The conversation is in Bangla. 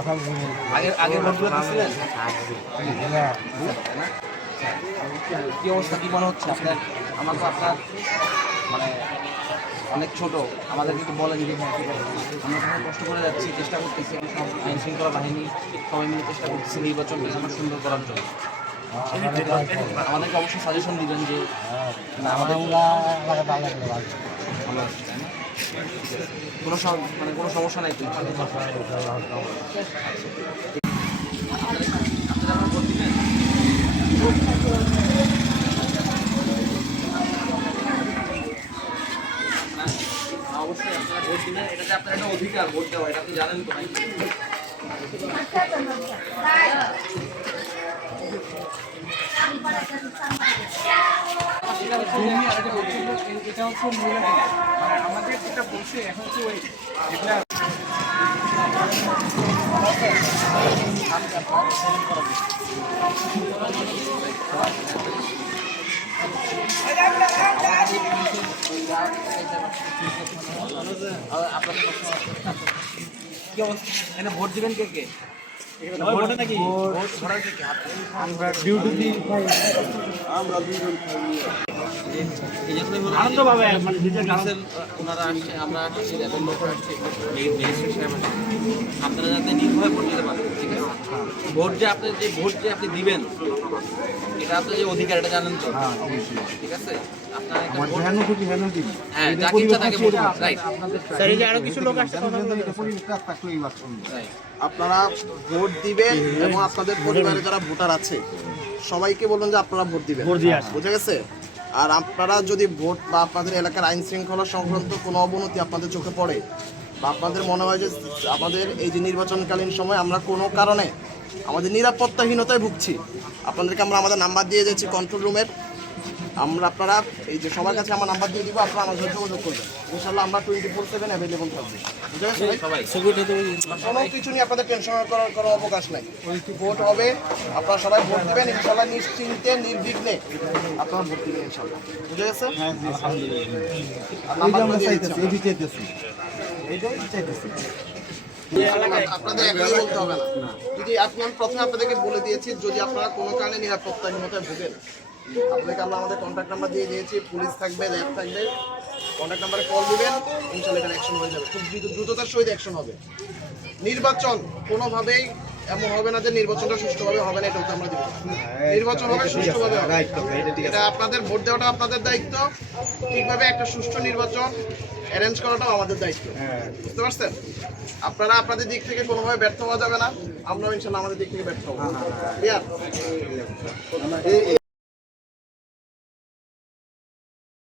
আগের ভোটগুলো দিচ্ছিলেন? কি অবস্থা, কি মনে হচ্ছে আপনার? আমার তো আপনার মানে অনেক ছোট, আমাদের কিন্তু বলেন যে আমরা খুব কষ্ট করে যাচ্ছি, চেষ্টা করতেছি, সব আইন শৃঙ্খলা বাহিনী সবাই মিলে চেষ্টা করতেছি নির্বাচনকে আমরা সুন্দর করার জন্য। আমাদেরকে অবশ্যই সাজেশন দিবেন যে না আমাদের ভালো আছে, তাই না? কোনো মানে কোনো সমস্যা নাই তো? অবশ্যই আপনারা ভোট দিবেন, এটা যে আপনার একটা অধিকার ভোট দেওয়া, এটা আপনি জানেন তো? এটা হচ্ছে মহিলা, মানে আমাদের যেটা বলছে এখন হচ্ছে ওই এটা কি অবস্থা? এখানে ভোট দিবেন কে কে? আনন্দভাবে ওনারা আসছে, আমরা আসছি, এখন লোক আসছে, আপনারা যাতে নির্ভয়ে ভোট দিতে পারেন, ঠিক আছে? ভোট যে আপনি দিবেন, এটা আপনার যে অধিকার, এটা জানেন তো? ঠিক আছে, আপনারা হ্যাঁ যাকে ইচ্ছা তাকে ভোট দিবেন, রাইট? আরো কিছু লোক আসছে, আপনারা ভোট দিবেন এবং আপনাদের পরিবারে যারা ভোটার আছে সবাইকে বলবেন যে আপনারা ভোট দিবেন, বুঝে গেছে? আর আপনারা যদি ভোট বা আপনাদের এলাকার আইন শৃঙ্খলা সংক্রান্ত কোনো অবনতি আপনাদের চোখে পড়ে বা আপনাদের মনে হয় যে আমাদের এই যে নির্বাচনকালীন সময় আমরা কোনো কারণে আমাদের নিরাপত্তাহীনতায় ভুগছি, আপনাদেরকে আমরা আমাদের নাম্বার দিয়ে যাচ্ছি কন্ট্রোল রুমের। আপনারা এই যে সবার কাছে আমার নাম্বার দিয়ে দিব, আপনারা আমার সাথে যোগাযোগ করবেন। ইনশাল্লাহ আমরা 24/7 অ্যাভেলেবল থাকবো, বুঝে গেছে? কোনো কিছু নিয়ে আপনাদের টেনশন করার কোনো অবকাশ নাই। ভোট হবে, আপনারা সবাই ভোট দিবেন, ইনশাল্লাহ নিশ্চিন্তে নির্বিঘ্নে আপনারা ভোট দিবেন, ইনশাল্লাহ, বুঝে গেছে? আপনাদের একই বলতে হবে না। যদি আমি প্রথমে আপনাদেরকে বলে দিয়েছি, যদি আপনারা কোনো কারণে নিরাপত্তাহীনতায় ভোগেন, আপনাদেরকে আমরা আমাদের কন্ট্যাক্ট নাম্বার দিয়ে দিয়েছি, পুলিশ থাকবে, র্যাব থাকবে, কন্ট্যাক্ট নাম্বারে কল দিবেন, ইনশাল্লাহ এখানে অ্যাকশন হয়ে যাবে, খুব দ্রুততার সহিত অ্যাকশন হবে। নির্বাচন কোনোভাবেই এমন হবে না যে নির্বাচনটা সুষ্ঠুভাবে হবে না, এটা হতে আমরা দিব। নির্বাচন হবে সুষ্ঠুভাবে হবে, এটা আপনাদের ভোট দেওয়াটা আপনাদের দায়িত্ব, ঠিকভাবে একটা সুষ্ঠু নির্বাচন অ্যারেঞ্জ করাটাও আমাদের দায়িত্ব, বুঝতে পারছেন? আপনারা আপনাদের দিক থেকে কোনোভাবে ব্যর্থ হওয়া যাবে না, আমরাও ইনশাল্লাহ আমাদের দিক থেকে ব্যর্থ হবো। ক্লিয়ার?